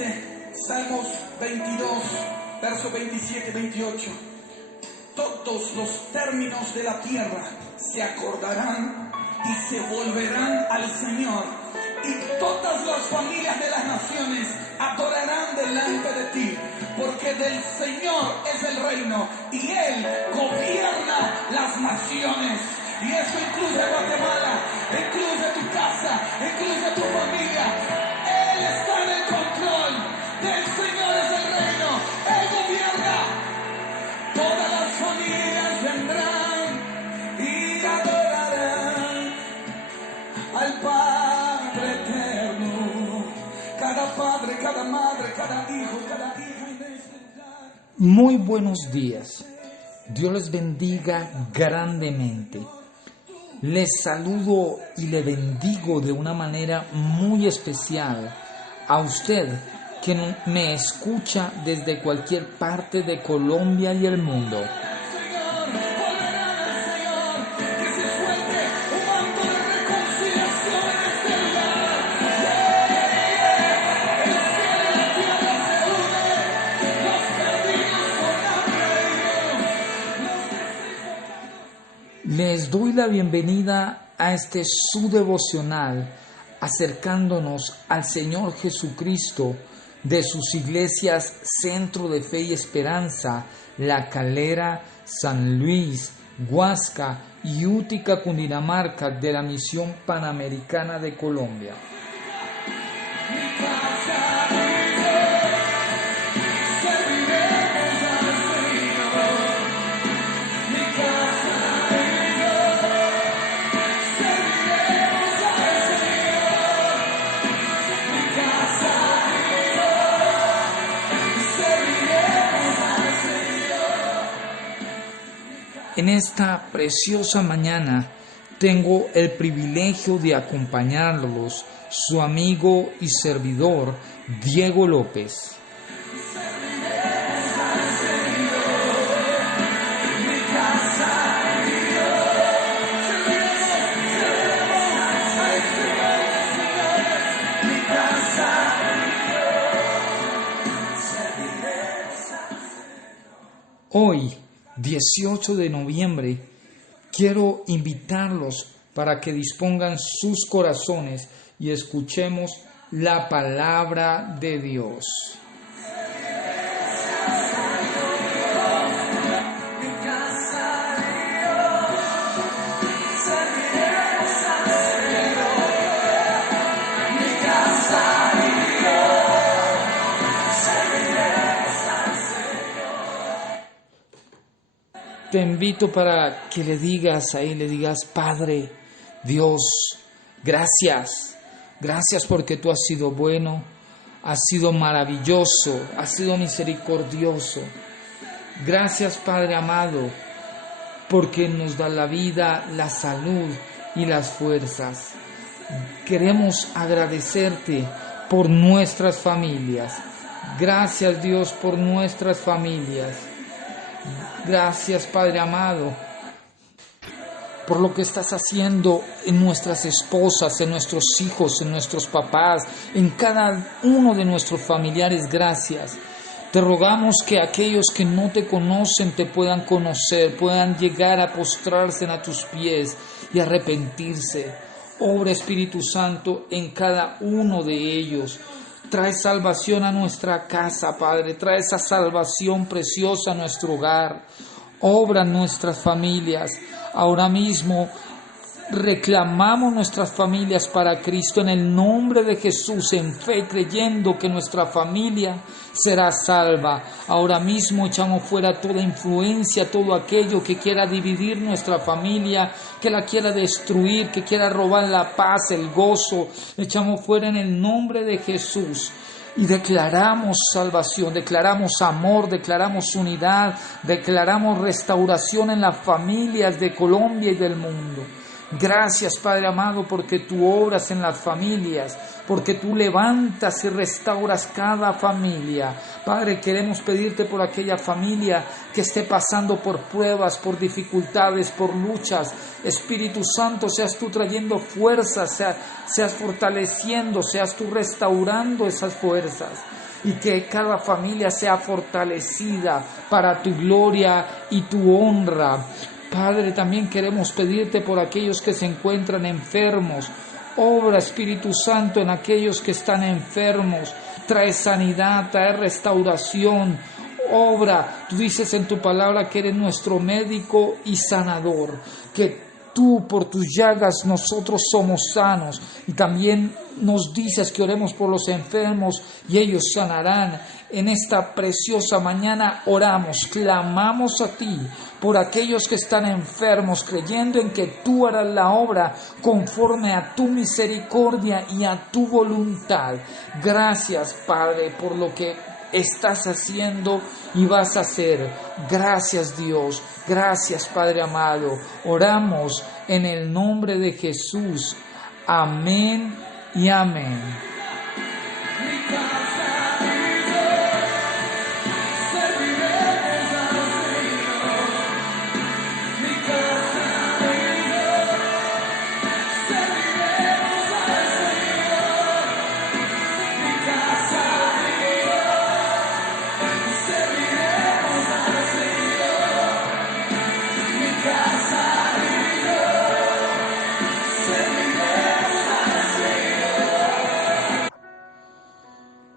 Dice Salmos 22, verso 27-28. Todos los términos de la tierra se acordarán y se volverán al Señor, y todas las familias de las naciones adorarán delante de ti, porque del Señor es el reino y Él gobierna las naciones. Y eso incluye Guatemala, incluye tu casa, incluye tu familia. Él está en el control. Del Señor es el reino. Él gobierna. Todas las familias vendrán y adorarán al Padre eterno. Cada padre, cada madre, cada hijo, cada hija en este lugar. Muy buenos días. Dios les bendiga grandemente. Les saludo y le bendigo de una manera muy especial a usted que me escucha desde cualquier parte de Colombia y el mundo. Les doy la bienvenida a este su devocional, acercándonos al Señor Jesucristo de sus iglesias Centro de Fe y Esperanza, La Calera, San Luis, Huasca y Útica, Cundinamarca, de la Misión Panamericana de Colombia. En esta preciosa mañana tengo el privilegio de acompañarlos, su amigo y servidor, Diego López. Hoy, 18 de noviembre, quiero invitarlos para que dispongan sus corazones y escuchemos la palabra de Dios. Te invito para que le digas, Padre, Dios, gracias porque tú has sido bueno, has sido maravilloso, has sido misericordioso. Gracias, Padre amado, porque nos da la vida, la salud y las fuerzas. Queremos agradecerte por nuestras familias. Gracias, Dios, por nuestras familias. Gracias, Padre amado, por lo que estás haciendo en nuestras esposas, en nuestros hijos, en nuestros papás, en cada uno de nuestros familiares. Gracias. Te rogamos que aquellos que no te conocen te puedan conocer, puedan llegar a postrarse a tus pies y arrepentirse. Obra, Espíritu Santo, en cada uno de ellos. Trae salvación a nuestra casa, Padre. Trae esa salvación preciosa a nuestro hogar. Obra en nuestras familias. Ahora mismo reclamamos nuestras familias para Cristo en el nombre de Jesús, en fe, creyendo que nuestra familia será salva. Ahora mismo echamos fuera toda influencia, todo aquello que quiera dividir nuestra familia, que la quiera destruir, que quiera robar la paz, el gozo. Echamos fuera en el nombre de Jesús. Y declaramos salvación, declaramos amor, declaramos unidad, declaramos restauración en las familias de Colombia y del mundo. Gracias, Padre amado, porque tú obras en las familias, porque tú levantas y restauras cada familia. Padre, queremos pedirte por aquella familia que esté pasando por pruebas, por dificultades, por luchas. Espíritu Santo, seas tú trayendo fuerzas, seas fortaleciendo, seas tú restaurando esas fuerzas. y que cada familia sea fortalecida para tu gloria y tu honra. Padre, también queremos pedirte por aquellos que se encuentran enfermos. Obra, Espíritu Santo, en aquellos que están enfermos. Trae sanidad, trae restauración. Obra, tú dices en tu palabra que eres nuestro médico y sanador, que tú por tus llagas nosotros somos sanos, y también nos dices que oremos por los enfermos y ellos sanarán. En esta preciosa mañana oramos, clamamos a ti por aquellos que están enfermos, creyendo en que tú harás la obra conforme a tu misericordia y a tu voluntad. Gracias, Padre, por lo que estás haciendo y vas a hacer. Gracias, Dios. Gracias, Padre amado. Oramos en el nombre de Jesús. Amén y amén.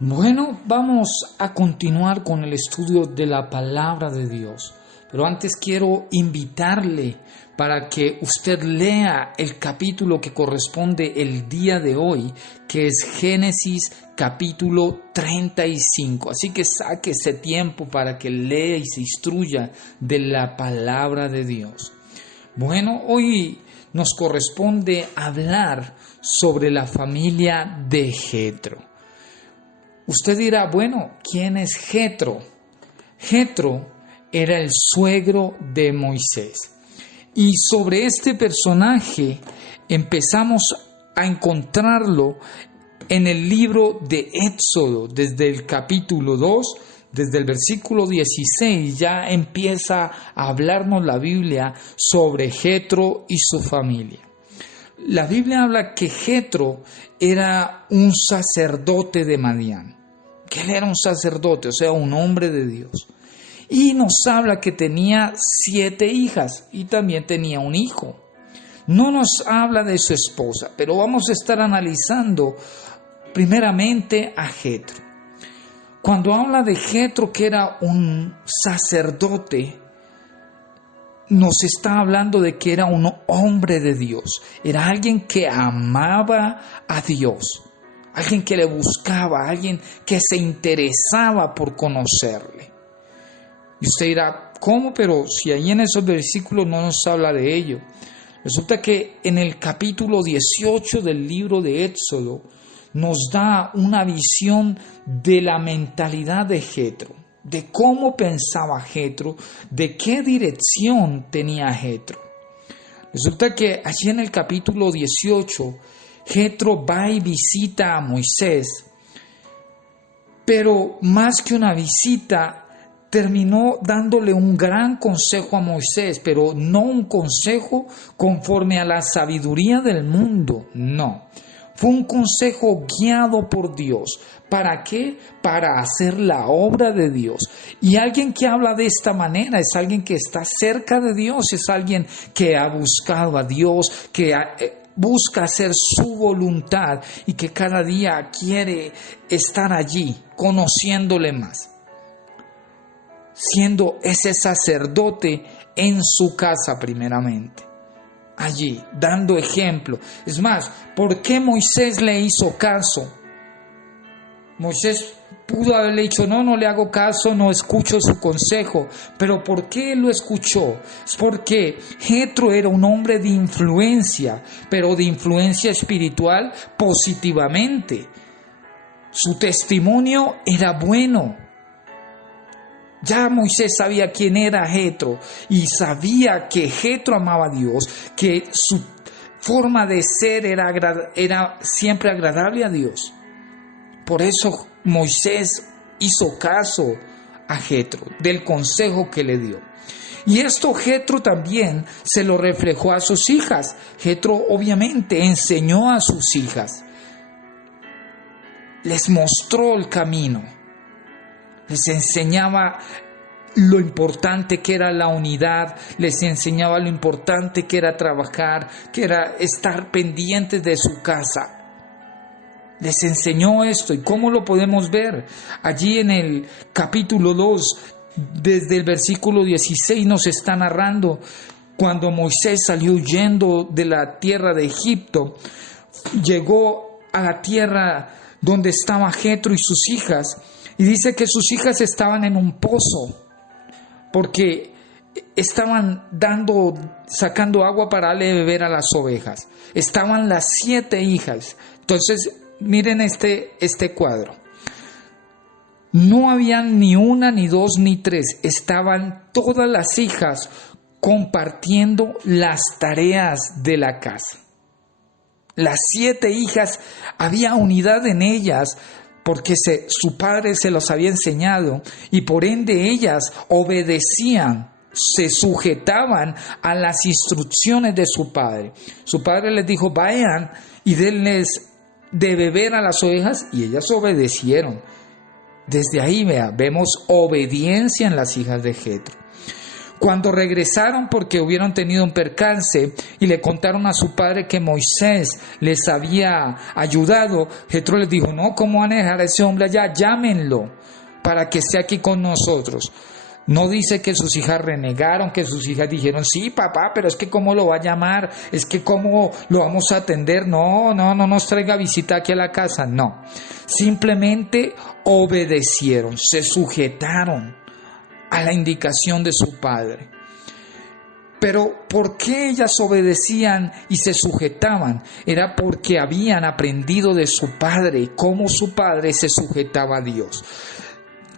Bueno, vamos a continuar con el estudio de la palabra de Dios, pero antes quiero invitarle para que usted lea el capítulo que corresponde el día de hoy, que es Génesis capítulo 35. Así que saque ese tiempo para que lea y se instruya de la palabra de Dios. Bueno, hoy nos corresponde hablar sobre la familia de Jetro. Usted dirá, bueno, ¿quién es Jetro? Jetro era el suegro de Moisés. Y sobre este personaje empezamos a encontrarlo en el libro de Éxodo, desde el capítulo 2, desde el versículo 16, ya empieza a hablarnos la Biblia sobre Jetro y su familia. La Biblia habla que Jetro era un sacerdote de Madián, que él era un sacerdote, o sea, un hombre de Dios. Y nos habla que tenía 7 hijas y también tenía un hijo. No nos habla de su esposa, pero vamos a estar analizando primeramente a Jetro. Cuando habla de Jetro, que era un sacerdote, nos está hablando de que era un hombre de Dios. Era alguien que amaba a Dios, alguien que le buscaba, alguien que se interesaba por conocerle. Y usted dirá, ¿cómo? Pero si ahí en esos versículos no nos habla de ello. Resulta que en el capítulo 18 del libro de Éxodo nos da una visión de la mentalidad de Jetro, de cómo pensaba Jetro, de qué dirección tenía Jetro. Resulta que allí en el capítulo 18, Jetro va y visita a Moisés, pero más que una visita, terminó dándole un gran consejo a Moisés, pero no un consejo conforme a la sabiduría del mundo, no. Fue un consejo guiado por Dios. ¿Para qué? Para hacer la obra de Dios. Y alguien que habla de esta manera es alguien que está cerca de Dios, es alguien que ha buscado a Dios, que busca hacer su voluntad y que cada día quiere estar allí, conociéndole más, siendo ese sacerdote en su casa primeramente, allí, dando ejemplo. Es más, ¿por qué Moisés le hizo caso? Moisés pudo haberle dicho, no le hago caso, no escucho su consejo. Pero ¿por qué lo escuchó? Es porque Jetro era un hombre de influencia, pero de influencia espiritual positivamente. Su testimonio era bueno. Ya Moisés sabía quién era Jetro y sabía que Jetro amaba a Dios, que su forma de ser era siempre agradable a Dios. Por eso Moisés hizo caso a Jetro, del consejo que le dio. Y esto Jetro también se lo reflejó a sus hijas. Jetro obviamente enseñó a sus hijas, les mostró el camino. Les enseñaba lo importante que era la unidad, les enseñaba lo importante que era trabajar, que era estar pendientes de su casa. Les enseñó esto. ¿Y cómo lo podemos ver? Allí en el capítulo 2, desde el versículo 16 nos está narrando cuando Moisés salió huyendo de la tierra de Egipto, llegó a la tierra donde estaba Jetro y sus hijas, y dice que sus hijas estaban en un pozo, porque estaban sacando agua para darle de beber a las ovejas. Estaban las 7 hijas. Entonces, miren este cuadro. No habían ni una, ni dos, ni tres. Estaban todas las hijas compartiendo las tareas de la casa. Las 7 hijas, había unidad en ellas, porque su padre se los había enseñado, y por ende ellas obedecían, se sujetaban a las instrucciones de su padre. Su padre les dijo: vayan y denles de beber a las ovejas, y ellas obedecieron. Desde ahí vemos obediencia en las hijas de Jetro. Cuando regresaron, porque hubieron tenido un percance y le contaron a su padre que Moisés les había ayudado, Jetro les dijo: no, ¿cómo van a dejar a ese hombre allá? Llámenlo para que esté aquí con nosotros. No dice que sus hijas renegaron, que sus hijas dijeron: sí, papá, pero es que ¿cómo lo va a llamar? Es que ¿cómo lo vamos a atender? No nos traiga visita aquí a la casa. No, simplemente obedecieron, se sujetaron a la indicación de su padre. Pero ¿por qué ellas obedecían y se sujetaban? Era porque habían aprendido de su padre cómo su padre se sujetaba a Dios.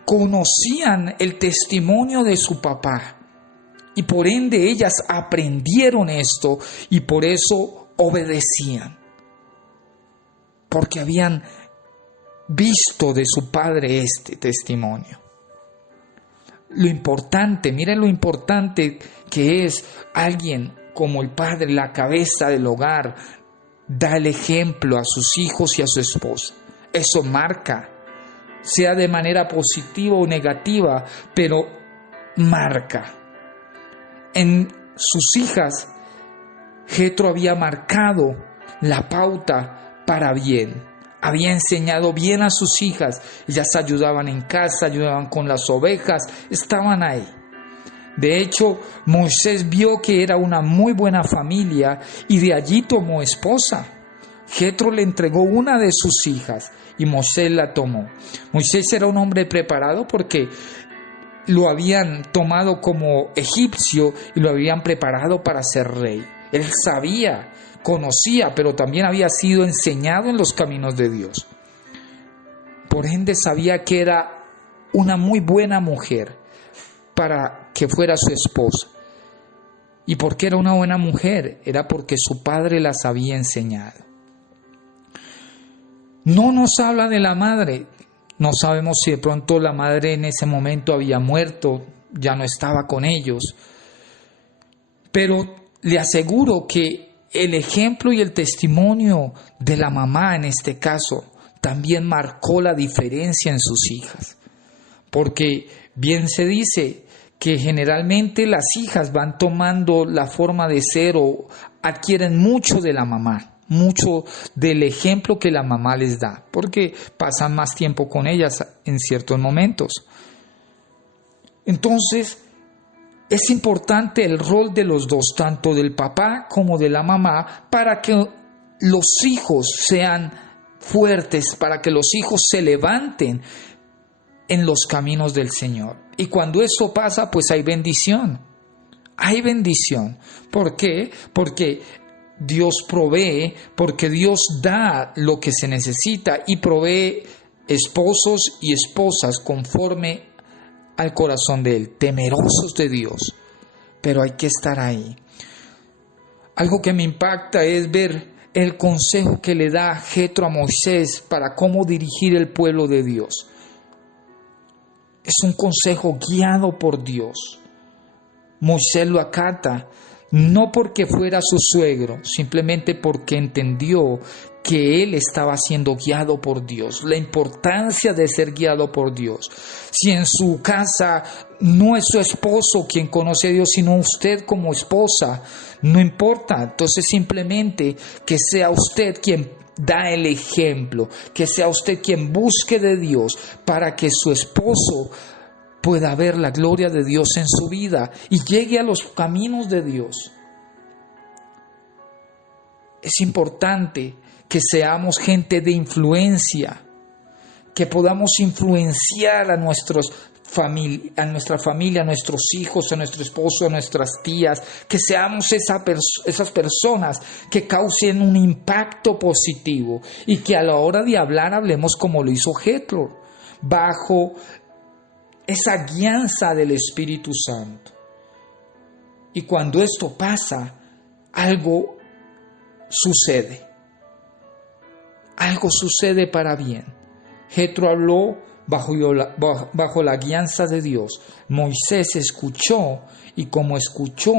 Conocían el testimonio de su papá y por ende ellas aprendieron esto y por eso obedecían, porque habían visto de su padre este testimonio. Lo importante, miren lo importante que es alguien como el padre, la cabeza del hogar, da el ejemplo a sus hijos y a su esposa. Eso marca, sea de manera positiva o negativa, pero marca. En sus hijas, Jetro había marcado la pauta para bien. Había enseñado bien a sus hijas. Ellas ayudaban en casa, ayudaban con las ovejas, estaban ahí. De hecho, Moisés vio que era una muy buena familia y de allí tomó esposa. Jetro le entregó una de sus hijas y Moisés la tomó. Moisés era un hombre preparado porque lo habían tomado como egipcio y lo habían preparado para ser rey. Él sabía, conocía, pero también había sido enseñado en los caminos de Dios. Por ende sabía que era una muy buena mujer para que fuera su esposa. ¿Y por qué era una buena mujer? Era porque su padre las había enseñado. No nos habla de la madre. No sabemos si de pronto la madre en ese momento había muerto, ya no estaba con ellos. Pero le aseguro que el ejemplo y el testimonio de la mamá en este caso también marcó la diferencia en sus hijas. Porque bien se dice que generalmente las hijas van tomando la forma de ser o adquieren mucho de la mamá, mucho del ejemplo que la mamá les da, porque pasan más tiempo con ellas en ciertos momentos. Entonces, es importante el rol de los dos, tanto del papá como de la mamá, para que los hijos sean fuertes, para que los hijos se levanten en los caminos del Señor. Y cuando eso pasa, pues hay bendición. Hay bendición. ¿Por qué? Porque Dios provee, porque Dios da lo que se necesita y provee esposos y esposas conforme al corazón de Él, temerosos de Dios. Pero hay que estar ahí. Algo que me impacta es ver el consejo que le da Jetro a Moisés para cómo dirigir el pueblo de Dios. Es un consejo guiado por Dios. Moisés lo acata. no porque fuera su suegro, simplemente porque entendió que él estaba siendo guiado por Dios, la importancia de ser guiado por Dios. Si en su casa no es su esposo quien conoce a Dios, sino usted como esposa, no importa, entonces simplemente que sea usted quien da el ejemplo, que sea usted quien busque de Dios para que su esposo pueda ver la gloria de Dios en su vida y llegue a los caminos de Dios. Es importante que seamos gente de influencia, que podamos influenciar a nuestra familia, a nuestros hijos, a nuestro esposo, a nuestras tías, que seamos esas personas que causen un impacto positivo y que a la hora de hablar hablemos como lo hizo Jethro, bajo esa guianza del Espíritu Santo. Y cuando esto pasa, algo sucede. Algo sucede para bien. Jethro habló bajo la guianza de Dios. Moisés escuchó y como escuchó,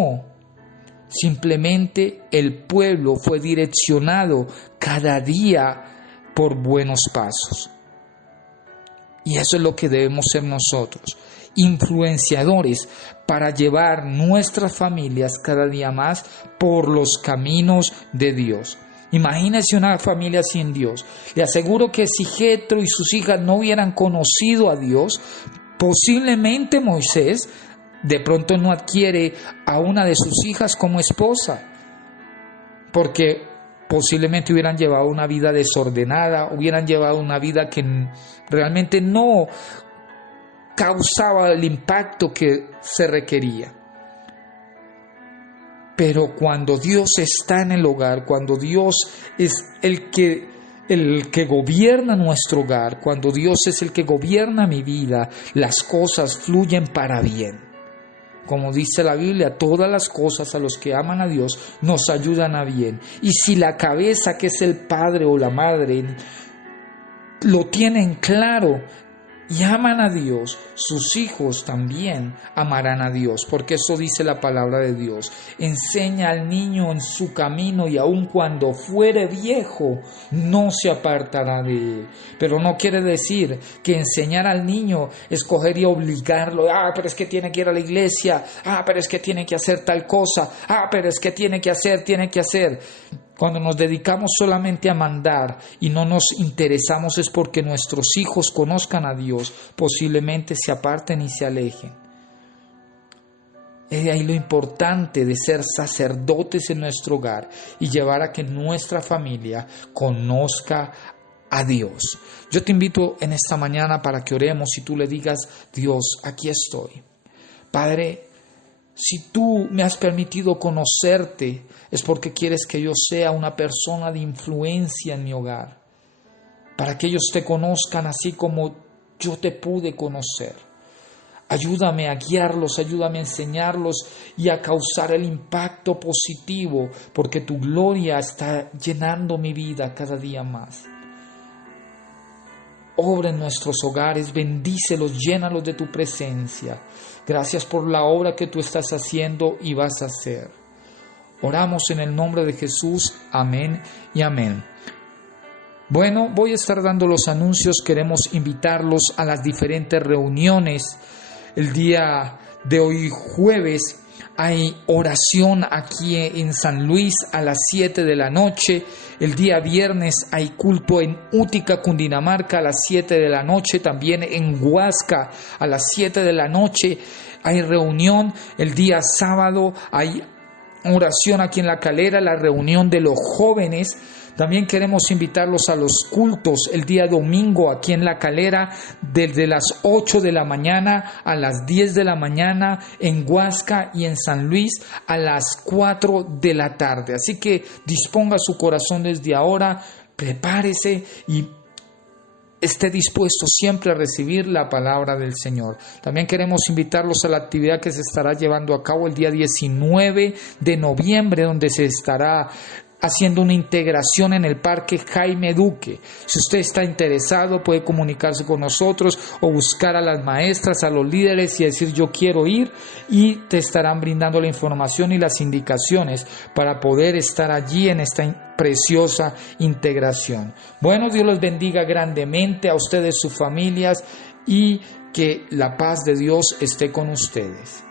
simplemente el pueblo fue direccionado cada día por buenos pasos. Y eso es lo que debemos ser nosotros, influenciadores para llevar nuestras familias cada día más por los caminos de Dios. Imagínese una familia sin Dios. Le aseguro que si Jethro y sus hijas no hubieran conocido a Dios, posiblemente Moisés de pronto no adquiere a una de sus hijas como esposa, porque posiblemente hubieran llevado una vida desordenada, hubieran llevado una vida que realmente no causaba el impacto que se requería. Pero cuando Dios está en el hogar, cuando Dios es el que gobierna nuestro hogar, cuando Dios es el que gobierna mi vida, las cosas fluyen para bien. Como dice la Biblia, todas las cosas a los que aman a Dios nos ayudan a bien. Y si la cabeza, que es el padre o la madre, lo tienen claro y aman a Dios, sus hijos también amarán a Dios, porque eso dice la palabra de Dios. Enseña al niño en su camino y aun cuando fuere viejo no se apartará de él. Pero no quiere decir que enseñar al niño es coger y obligarlo. Pero es que tiene que ir a la iglesia. Pero es que tiene que hacer tal cosa. Pero es que tiene que hacer. Cuando nos dedicamos solamente a mandar y no nos interesamos es porque nuestros hijos conozcan a Dios, posiblemente se aparten y se alejen. Es de ahí lo importante de ser sacerdotes en nuestro hogar y llevar a que nuestra familia conozca a Dios. Yo te invito en esta mañana para que oremos y tú le digas: Dios, aquí estoy. Padre, si tú me has permitido conocerte, es porque quieres que yo sea una persona de influencia en mi hogar, para que ellos te conozcan así como yo te pude conocer. Ayúdame a guiarlos, ayúdame a enseñarlos y a causar el impacto positivo, porque tu gloria está llenando mi vida cada día más. Obra en nuestros hogares, bendícelos, llénalos de tu presencia. Gracias por la obra que tú estás haciendo y vas a hacer. Oramos en el nombre de Jesús. Amén y amén. Bueno, voy a estar dando los anuncios. Queremos invitarlos a las diferentes reuniones. El día de hoy, jueves, hay oración aquí en San Luis a las 7 de la noche. El día viernes hay culto en Útica, Cundinamarca a las 7 de la noche. También en Huasca a las 7 de la noche hay reunión. El día sábado hay oración aquí en La Calera, la reunión de los jóvenes. También queremos invitarlos a los cultos el día domingo aquí en La Calera, desde las 8 de la mañana a las 10 de la mañana, en Huasca y en San Luis a las 4 de la tarde. Así que disponga su corazón desde ahora, prepárese y esté dispuesto siempre a recibir la palabra del Señor. También queremos invitarlos a la actividad que se estará llevando a cabo el día 19 de noviembre, donde se estará haciendo una integración en el Parque Jaime Duque. Si usted está interesado, puede comunicarse con nosotros o buscar a las maestras, a los líderes y decir yo quiero ir, y te estarán brindando la información y las indicaciones para poder estar allí en esta preciosa integración. Bueno, Dios los bendiga grandemente a ustedes, sus familias, y que la paz de Dios esté con ustedes.